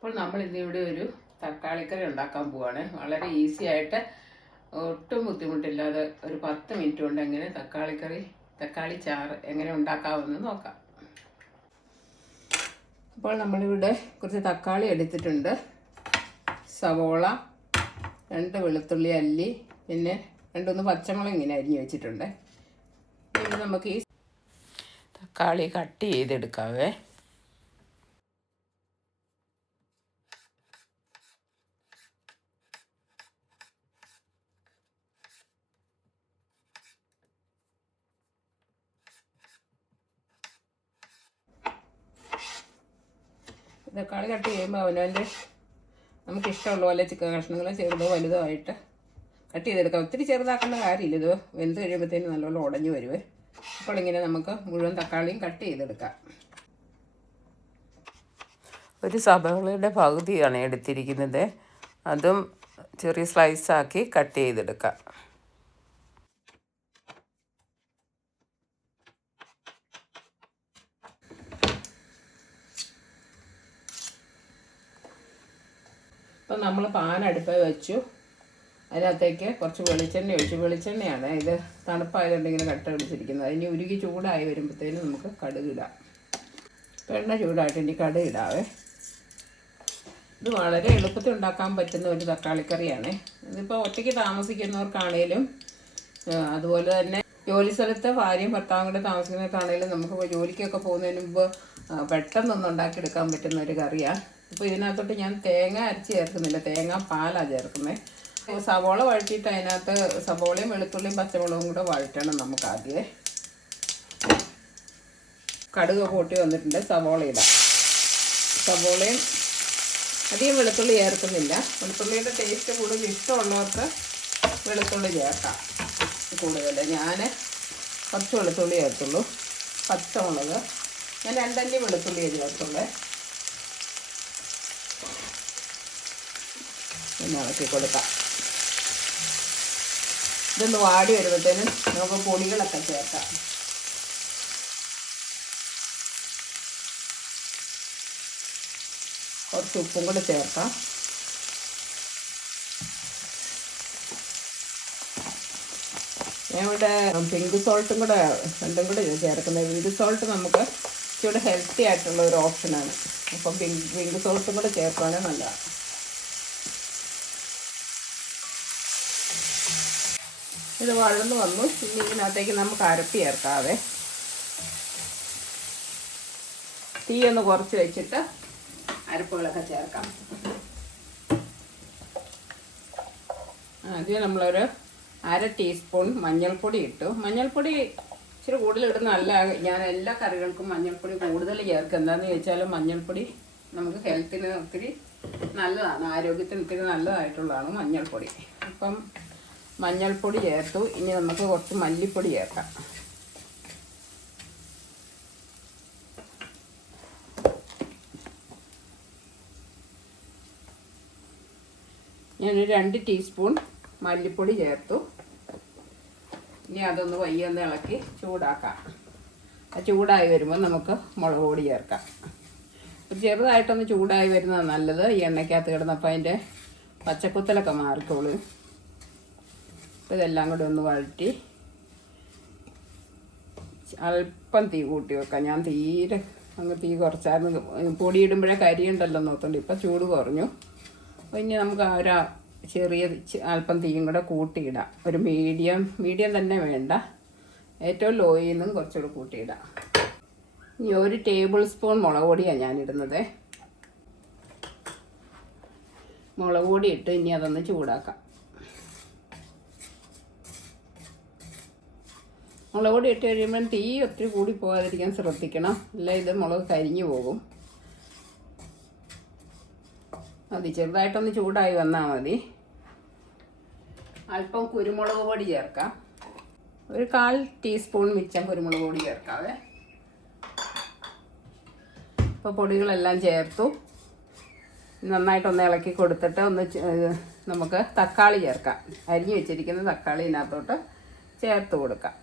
അപ്പോൾ നമ്മൾ ഇന്നിവിടെ ഒരു തക്കാളിക്കറി ഉണ്ടാക്കാൻ പോവാണ്. വളരെ ഈസി ആയിട്ട് ഒട്ടും ബുദ്ധിമുട്ടില്ലാതെ ഒരു പത്ത് മിനിറ്റ് കൊണ്ട് എങ്ങനെ തക്കാളിക്കറി തക്കാളി ചാറ് എങ്ങനെ ഉണ്ടാക്കാമെന്ന് നോക്കാം. അപ്പോൾ നമ്മളിവിടെ കുറച്ച് തക്കാളി എടുത്തിട്ടുണ്ട്. സവോള രണ്ട് വെളുത്തുള്ളി അല്ലി പിന്നെ രണ്ടൊന്ന് പച്ചമുളക് ഇങ്ങനെ അരിഞ്ഞ് വെച്ചിട്ടുണ്ട്. പിന്നെ നമുക്ക് ഈ തക്കാളി കട്ട് ചെയ്തെടുക്കാവേ. തക്കാളി കട്ട് ചെയ്യുമ്പോൾ അവനവന്റെ നമുക്ക് ഇഷ്ടമുള്ള പോലെ ചിക്കൻ കഷ്ണങ്ങൾ ചെറുതോ വലുതോ ആയിട്ട് കട്ട് ചെയ്തെടുക്കാം. ഒത്തിരി ചെറുതാക്കേണ്ട കാര്യമില്ല. ഇത് വെന്ത് കഴിയുമ്പോഴത്തേന് നല്ലോണം ഉടഞ്ഞു വരുവേ. അപ്പോൾ ഇങ്ങനെ നമുക്ക് മുഴുവൻ തക്കാളിയും കട്ട് ചെയ്തെടുക്കാം. ഒരു സബോളയുടെ പകുതിയാണ് എടുത്തിരിക്കുന്നത്. അതും ചെറിയ സ്ലൈസാക്കി കട്ട് ചെയ്തെടുക്കാം ഇപ്പം നമ്മൾ പാൻ അടുപ്പ് വെച്ചു. അതിനകത്തേക്ക് കുറച്ച് വെളിച്ചെണ്ണ ഒഴിച്ചു. വെളിച്ചെണ്ണയാണ് ഇത് തണുപ്പായതുകൊണ്ട് ഇങ്ങനെ കട്ട പിടിച്ചിരിക്കുന്നത്. അതിന് ഉരുകി ചൂടായി വരുമ്പോഴത്തേനും നമുക്ക് കടുകിടാം വെണ്ണ ചൂടായിട്ട് ഇനി കടുകിടാവേ ഇത് വളരെ എളുപ്പത്തിൽ ഉണ്ടാക്കാൻ പറ്റുന്ന ഒരു തക്കാളിക്കറിയാണ് ഇതിപ്പോൾ ഒറ്റയ്ക്ക് താമസിക്കുന്നവർക്കാണേലും അതുപോലെ തന്നെ ജോലി സ്ഥലത്ത് ഭാര്യയും ഭർത്താവും കൂടെ താമസിക്കുന്നവർക്കാണേലും നമുക്ക് ജോലിക്കൊക്കെ പോകുന്നതിന് മുമ്പ് പെട്ടെന്നൊന്ന് ഉണ്ടാക്കിയെടുക്കാൻ പറ്റുന്ന ഒരു കറിയാണ് ഇപ്പോൾ ഇതിനകത്തോട്ട് ഞാൻ തേങ്ങ അരച്ച് ചേർക്കുന്നില്ല. തേങ്ങ പാലാണ് ചേർക്കുന്നത് സവോള വഴറ്റിയിട്ട് അതിനകത്ത് സവോളയും വെളുത്തുള്ളിയും പച്ചമുളകും കൂടെ വഴറ്റണം നമുക്ക് ആദ്യമേ കടുക് കൂട്ടി വന്നിട്ടുണ്ട് സവോള ഇടാം സവോളയും അധികം വെളുത്തുള്ളി ചേർക്കുന്നില്ല. വെളുത്തുള്ളിയുടെ ടേസ്റ്റ് കൂടുതൽ ഇഷ്ടമുള്ളവർക്ക് വെളുത്തുള്ളി ചേർക്കാം. കൂടുതൽ ഞാൻ കുറച്ച് വെളുത്തുള്ളി ചേർത്തുള്ളൂ. പച്ചമുളക്. ഞാൻ രണ്ടല്ലി വെളുത്തുള്ളി ചേർത്തുള്ളേ. പിന്നെ ഇളക്കി കൊടുക്കാം. ഇതൊന്ന് വാടി വരുമ്പോഴത്തേനും നമുക്ക് പൊടികളൊക്കെ ചേർക്കാം. കുറച്ച് ഉപ്പും കൂടെ ചേർക്കാം. ഇവിടെ പിങ്ക് സോൾട്ടും കൂടെ രണ്ടും കൂടെ ചേർക്കുന്നത്? പിങ്ക് സോൾട്ട് നമുക്ക് ഇച്ചിരി ഹെൽത്തി ആയിട്ടുള്ള ഒരു ഓപ്ഷനാണ് അപ്പം പിങ്ക് പിങ്ക് സോൾട്ടും കൂടെ ചേർക്കുവാനാണ് നല്ലതാണ് ഇത് വളർന്നു വന്നു. ഇനി ഇതിനകത്തേക്ക് നമുക്ക് അരപ്പ് ചേർക്കാവേ. തീ ഒന്ന് കുറച്ച് വെച്ചിട്ട് അരപ്പുകളൊക്കെ ചേർക്കാം. ആദ്യം നമ്മളൊരു അര ടീസ്പൂൺ മഞ്ഞൾപ്പൊടി ഇട്ടു. മഞ്ഞൾപ്പൊടി ഇച്ചിരി കൂടുതൽ നല്ല ഞാൻ എല്ലാ കറികൾക്കും മഞ്ഞൾപ്പൊടി കൂടുതൽ ചേർക്കുക എന്താണെന്ന് ചോദിച്ചാൽ മഞ്ഞൾപ്പൊടി നമുക്ക് ഹെൽത്തിന് ഒത്തിരി നല്ലതാണ്. ആരോഗ്യത്തിന് ഒത്തിരി നല്ലതായിട്ടുള്ളതാണ് മഞ്ഞൾപ്പൊടി. അപ്പം മഞ്ഞൾപ്പൊടി ചേർത്തു. ഇനി നമുക്ക് കുറച്ച് മല്ലിപ്പൊടി ചേർക്കാം. ഞാനൊരു രണ്ട് ടീസ്പൂൺ മല്ലിപ്പൊടി ചേർത്തു. ഇനി അതൊന്ന് വയ്യൊന്ന് ഇളക്കി ചൂടാക്കാം. ആ ചൂടായി വരുമ്പോൾ നമുക്ക് മുളക് പൊടി ചേർക്കാം. ചെറുതായിട്ടൊന്ന് ചൂടായി വരുന്നത് നല്ലത്. ഈ എണ്ണയ്ക്കകത്ത് കിടന്നപ്പോൾ അതിന്റെ പച്ചക്കുത്തലൊക്കെ മാറിക്കോളൂ. അപ്പോൾ ഇതെല്ലാം കൂടെ ഒന്ന് വഴറ്റി അല്പം തീ കൂട്ടി വെക്കാം. ഞാൻ തീരെ അങ്ങ് തീ കുറച്ചായിരുന്നു. പൊടിയിടുമ്പോഴേ കരിയുണ്ടല്ലോ നോക്കണ്ട് ഇപ്പം ചൂട് കുറഞ്ഞു. അപ്പോൾ ഇനി നമുക്ക് ആ ഒരു ചെറിയ അല്പം തീയും കൂടെ കൂട്ടിയിടാം. ഒരു മീഡിയം മീഡിയം തന്നെ വേണ്ട. ഏറ്റവും ലോയിൽ നിന്നും കുറച്ചുകൂടെ കൂട്ടിയിടാം. ഇനി ഒരു ടേബിൾ സ്പൂൺ മുളക് പൊടിയാണ് ഞാനിടുന്നത്. മുളക് പൊടി ഇട്ട് ഇനി അതൊന്ന് ചൂടാക്കാം. മുളക് പൊടി ഇട്ട് കഴിയുമ്പോൾ തീ ഒത്തിരി കൂടി പോകാതിരിക്കാൻ ശ്രദ്ധിക്കണം. അല്ല? ഇത് മുളക് കരിഞ്ഞു പോകും. മതി. ചെറുതായിട്ടൊന്ന് ചൂടായി വന്നാൽ മതി. അല്പം കുരുമുളക് പൊടി ചേർക്കാം. ഒരു കാൽ ടീസ്പൂൺ മിച്ചം കുരുമുളക് പൊടി ചേർക്കാവേ. ഇപ്പോൾ പൊടികളെല്ലാം ചേർത്തു. നന്നായിട്ടൊന്ന് ഇളക്കി കൊടുത്തിട്ട് ഒന്ന് നമുക്ക് തക്കാളി ചേർക്കാം. അരിഞ്ഞു വെച്ചിരിക്കുന്ന തക്കാളി ഇതിനകത്തോട്ട് ചേർത്ത് കൊടുക്കാം.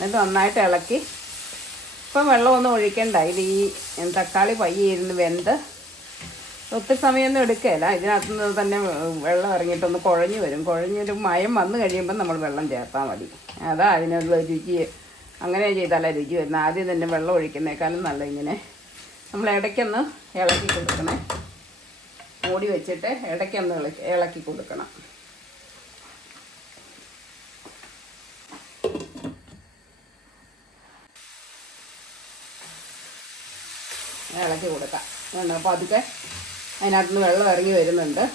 എന്നിട്ട് നന്നായിട്ട് ഇളക്കി. ഇപ്പം വെള്ളമൊന്നും ഒഴിക്കണ്ട. ഇത് ഈ തക്കാളി പയ്യെ ഇരുന്ന് വെന്ത് ഒത്തിരി സമയമൊന്നും എടുക്കുകയില്ല ഇതിനകത്തുനിന്ന് തന്നെ വെള്ളം ഇറങ്ങിയിട്ടൊന്ന് കുഴഞ്ഞു വരും. കുഴഞ്ഞൊരു മയം വന്നു കഴിയുമ്പോൾ നമ്മൾ വെള്ളം ചേർത്താൽ മതി. അതാ അതിനുള്ള രുചി. അങ്ങനെ ചെയ്താലേ രുചി വരുന്നത് ആദ്യം തന്നെ വെള്ളം ഒഴിക്കുന്നേക്കാളും നല്ല ഇങ്ങനെ. നമ്മൾ ഇടയ്ക്കൊന്ന് ഇളക്കി കൊടുക്കണേ. മൂടി വെച്ചിട്ട് ഇടയ്ക്കൊന്ന് ഇളക്കി കൊടുക്കണം. ഇളക്കി കൊടുക്കാം. വേണ്ട അപ്പോൾ അതൊക്കെ അതിനകത്തുനിന്ന് വെള്ളം ഇറങ്ങി വരുന്നുണ്ട്.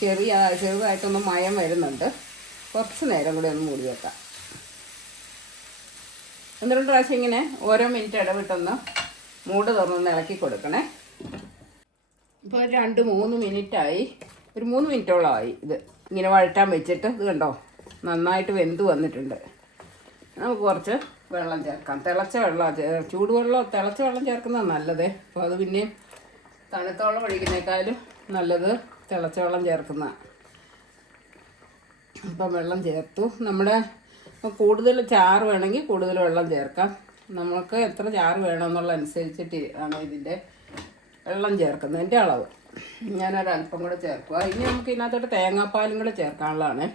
ചെറിയ ചെറുതായിട്ടൊന്ന് മയം വരുന്നുണ്ട്. കുറച്ച് നേരം കൂടി ഒന്ന് മൂടി വെക്കാം. ഒന്ന് രണ്ട് പ്രാവശ്യം ഇങ്ങനെ ഓരോ മിനിറ്റ് ഇടവിട്ടൊന്ന് മൂട് തുറന്നൊന്ന് ഇളക്കി കൊടുക്കണേ. ഇപ്പോൾ രണ്ട് മൂന്ന് മിനിറ്റായി. ഒരു മൂന്ന് മിനിറ്റോളമായി ഇത്. ഇങ്ങനെ വഴറ്റാൻ വെച്ചിട്ട് ഇത് കണ്ടോ? നന്നായിട്ട് വെന്ത് വന്നിട്ടുണ്ട്. നമുക്ക് കുറച്ച് വെള്ളം ചേർക്കാം. തിളച്ച വെള്ളം ചൂടുവെള്ളം തിളച്ച വെള്ളം ചേർക്കുന്നത് നല്ലത്. അപ്പോൾ അത് പിന്നെയും തണുത്ത വെള്ളം ഒഴിക്കുന്നേക്കാളും നല്ലത് തിളച്ച വെള്ളം ചേർക്കുന്ന അപ്പം വെള്ളം ചേർത്തു. നമ്മുടെ കൂടുതൽ ചാറ് വേണമെങ്കിൽ കൂടുതൽ വെള്ളം ചേർക്കാം. നമുക്ക് എത്ര ചാറ് വേണമെന്നുള്ള അനുസരിച്ചിട്ട് ആണ് ഇതിന്റെ വെള്ളം ചേർക്കുന്നതിന്റെ അളവ്. ഞാനൊരല്പം കൂടെ ചേർക്കുക ഇനി നമുക്ക് ഇതിനകത്തോട്ട് തേങ്ങാപ്പാലും കൂടെ ചേർക്കാനുള്ളതാണ്.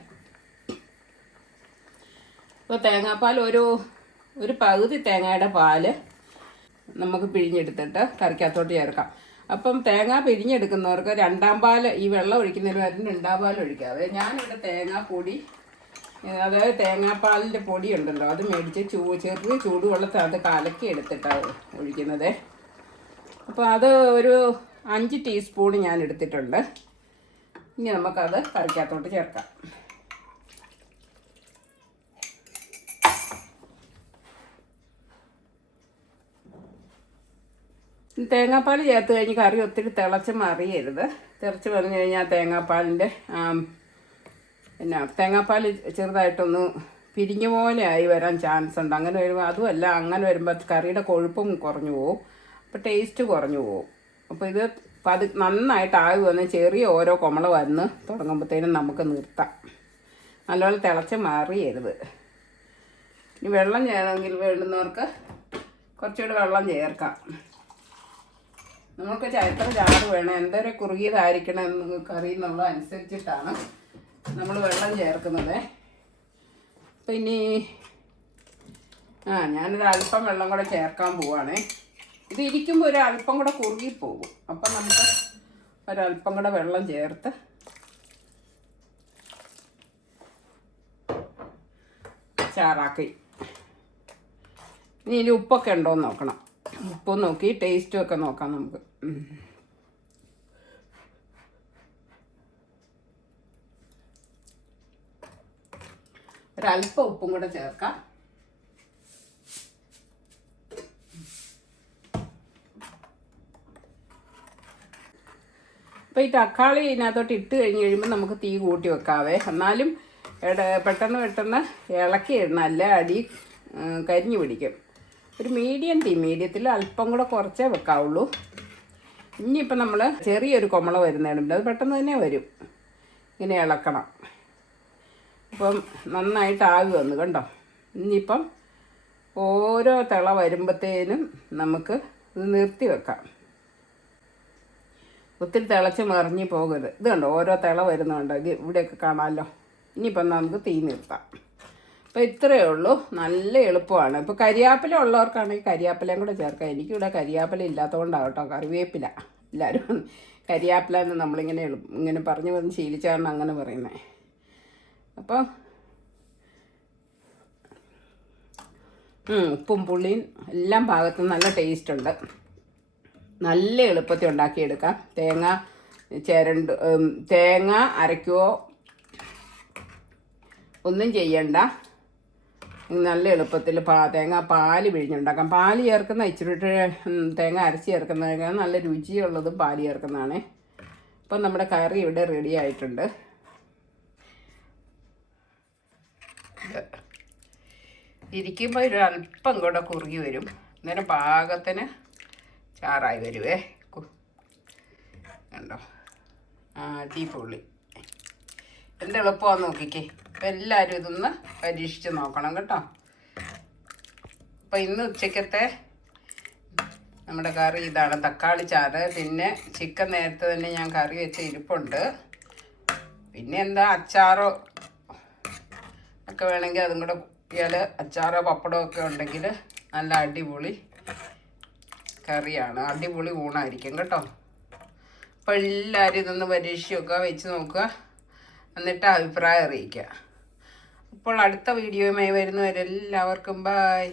ഇപ്പോൾ തേങ്ങാപ്പാൽ ഒരു ഒരു പകുതി തേങ്ങയുടെ പാൽ നമുക്ക് പിഴിഞ്ഞെടുത്തിട്ട് കറിക്കകത്തോട്ട് ചേർക്കാം. അപ്പം തേങ്ങ പിഴിഞ്ഞെടുക്കുന്നവർക്ക് രണ്ടാം പാൽ ഈ വെള്ളം ഒഴിക്കുന്നതിന് പകരം രണ്ടാം പാൽ ഒഴിക്കാതെ ഞാനിവിടെ തേങ്ങാപ്പൊടി അതായത് തേങ്ങാപ്പാലിന്റെ പൊടി ഉണ്ടല്ലോ അത് മേടിച്ച് ചൂ ചെറിയ അത് കലക്കി എടുത്തിട്ടാണ് ഒഴിക്കുന്നത്. അപ്പോൾ അത് ഒരു അഞ്ച് ടീസ്പൂൺ ഞാൻ എടുത്തിട്ടുണ്ട്. ഇനി നമുക്കത് കറിക്കകത്തോട്ട് ചേർക്കാം. തേങ്ങാപ്പാൽ ചേർത്ത് കഴിഞ്ഞ് കറി ഒത്തിരി തിളച്ച് മറിയരുത്. തിളച്ച് പറഞ്ഞു കഴിഞ്ഞാൽ തേങ്ങാപ്പാലിന്റെ പിന്നെ തേങ്ങാപ്പാൽ ചെറുതായിട്ടൊന്ന് പിരിഞ്ഞ പോലെ ആയി വരാൻ ചാൻസ് ഉണ്ട്. അങ്ങനെ വരുമ്പോൾ അതുമല്ല അങ്ങനെ വരുമ്പോൾ കറിയുടെ കൊഴുപ്പും കുറഞ്ഞു പോവും. അപ്പോൾ ടേസ്റ്റ് കുറഞ്ഞു പോവും. അപ്പോൾ ഇത് പതി നന്നായിട്ട് ആവി വന്ന് ചെറിയ ഓരോ കുമള വന്ന് തുടങ്ങുമ്പോഴത്തേനും നമുക്ക് നിർത്താം. നല്ലപോലെ തിളച്ച് മാറിയരുത്. ഇനി വെള്ളം ചെയ്യണമെങ്കിൽ വേണ്ടുന്നവർക്ക് കുറച്ചുകൂടി വെള്ളം ചേർക്കാം. നമുക്ക് എത്ര ചാറ് വേണം എന്തൊരു കുറുകിയതായിരിക്കണം എന്ന് നിങ്ങൾക്ക് അറിയുന്നുള്ള അനുസരിച്ചിട്ടാണ് നമ്മൾ വെള്ളം ചേർക്കുന്നത്. പിന്നെ ആ ഞാനൊരു അല്പം വെള്ളം കൂടെ ചേർക്കാൻ പോവാണേ. ഇത് ഇരിക്കുമ്പോൾ ഒരു അല്പം കൂടെ കുറുകി പോകും. അപ്പം നമുക്ക് ഒരല്പം കൂടെ വെള്ളം ചേർത്ത് ചാറാക്കി. ഇനി ഉപ്പൊക്കെ ഉണ്ടോ എന്ന് നോക്കണം. ഉപ്പ് നോക്കി ടേസ്റ്റും ഒക്കെ നോക്കാം നമുക്ക്. ഒരല്പ ഉപ്പും കൂടെ ചേർക്കാം. അപ്പോൾ ഈ തക്കാളി ഇതിനകത്തോട്ട് ഇട്ട് കഴിഞ്ഞ് കഴിയുമ്പോൾ നമുക്ക് തീ കൂട്ടി വെക്കാവേ. എന്നാലും പെട്ടെന്ന് പെട്ടെന്ന് ഇളക്കി ഇടണം. അല്ല അടി കരിഞ്ഞു പിടിക്കും. ഒരു മീഡിയം തീ മീഡിയത്തിൽ അല്പം കൂടെ കുറച്ചേ വെക്കാവുള്ളൂ. ഇനിയിപ്പോൾ നമ്മൾ ചെറിയൊരു കുമള വരുന്നതിനുണ്ട് അത് പെട്ടെന്ന് തന്നെ വരും. ഇങ്ങനെ ഇളക്കണം. അപ്പം നന്നായിട്ട് ആവി വന്നു കണ്ടോ? ഇനിയിപ്പം ഓരോ തിള വരുമ്പോഴത്തേനും നമുക്ക് ഇത് നിർത്തി വെക്കാം. ഒത്തിരി തിളച്ച് മറിഞ്ഞ് പോകരുത്. ഇത് കണ്ടോ? ഓരോ തിള വരുന്നുണ്ട് ഇത് ഇവിടെയൊക്കെ കാണാമല്ലോ. ഇനിയിപ്പം നമുക്ക് തീ നിർത്താം. അപ്പോൾ ഇത്രയേ ഉള്ളൂ. നല്ല എളുപ്പമാണ്. ഇപ്പോൾ കരിയാപ്പില ഉള്ളവർക്കാണെങ്കിൽ കരിയാപ്പിലയും കൂടെ ചേർക്കാം. എനിക്കിവിടെ കരിയാപ്പില ഇല്ലാത്തതുകൊണ്ടാകട്ടോ കറിവേപ്പില. എല്ലാവരും കരിയാപ്പില എന്ന് നമ്മളിങ്ങനെ ഇങ്ങനെ പറഞ്ഞു വന്ന് ശീലിച്ചാണ് അങ്ങനെ പറയുന്നത് അപ്പോൾ ഉപ്പും പുള്ളിയും എല്ലാം ഭാഗത്തും നല്ല ടേസ്റ്റ് ഉണ്ട്. നല്ല എളുപ്പത്തിൽ ഉണ്ടാക്കിയെടുക്കാം. തേങ്ങ ചേരണ്ട് തേങ്ങ അരയ്ക്കുവോ? ഒന്നും ചെയ്യണ്ട. നല്ല എളുപ്പത്തിൽ പാ തേങ്ങ പാൽ പിഴിഞ്ഞുണ്ടാക്കാം. പാൽ ചേർക്കുന്ന ഇച്ചിരി തേങ്ങ അരച്ച് ചേർക്കുന്നതൊക്കെ നല്ല രുചിയുള്ളതും പാൽ ചേർക്കുന്നതാണ്. അപ്പം നമ്മുടെ കറി ഇവിടെ റെഡി ആയിട്ടുണ്ട്. ഇരിക്കുമ്പോൾ ഒരു അല്പം കൂടെ കുറുകി വരും. അന്നേരം പാകത്തിന് ചാറായി വരുവേ. കണ്ടോ? ആ തീപ്പുള്ളി എന്ത് എളുപ്പമാണെന്ന് നോക്കിക്കേ. എല്ലാവരും ഇതൊന്ന് പരീക്ഷിച്ച് നോക്കണം കേട്ടോ. അപ്പം ഇന്ന് ഉച്ചക്കത്തെ നമ്മുടെ കറി ഇതാണ് തക്കാളി ചാറ് പിന്നെ ചിക്കൻ നേരത്തെ തന്നെ ഞാൻ കറി വെച്ച ഇരിപ്പുണ്ട്. പിന്നെ എന്താ അച്ചാറോ ഒക്കെ വേണമെങ്കിൽ അതും കൂടെ കുട്ടിയാൽ അച്ചാറോ പപ്പടമോ ഒക്കെ ഉണ്ടെങ്കിൽ നല്ല അടിപൊളി കറിയാണ്. അടിപൊളി ഊണായിരിക്കും കേട്ടോ. അപ്പോൾ എല്ലാവരും ഇതൊന്ന് പരീക്ഷയൊക്കെ വെച്ച് നോക്കുക. എന്നിട്ട് അഭിപ്രായം അറിയിക്കുക. അപ്പോൾ അടുത്ത വീഡിയോയുമായി വരുന്നവരെല്ലാവർക്കും ബായ്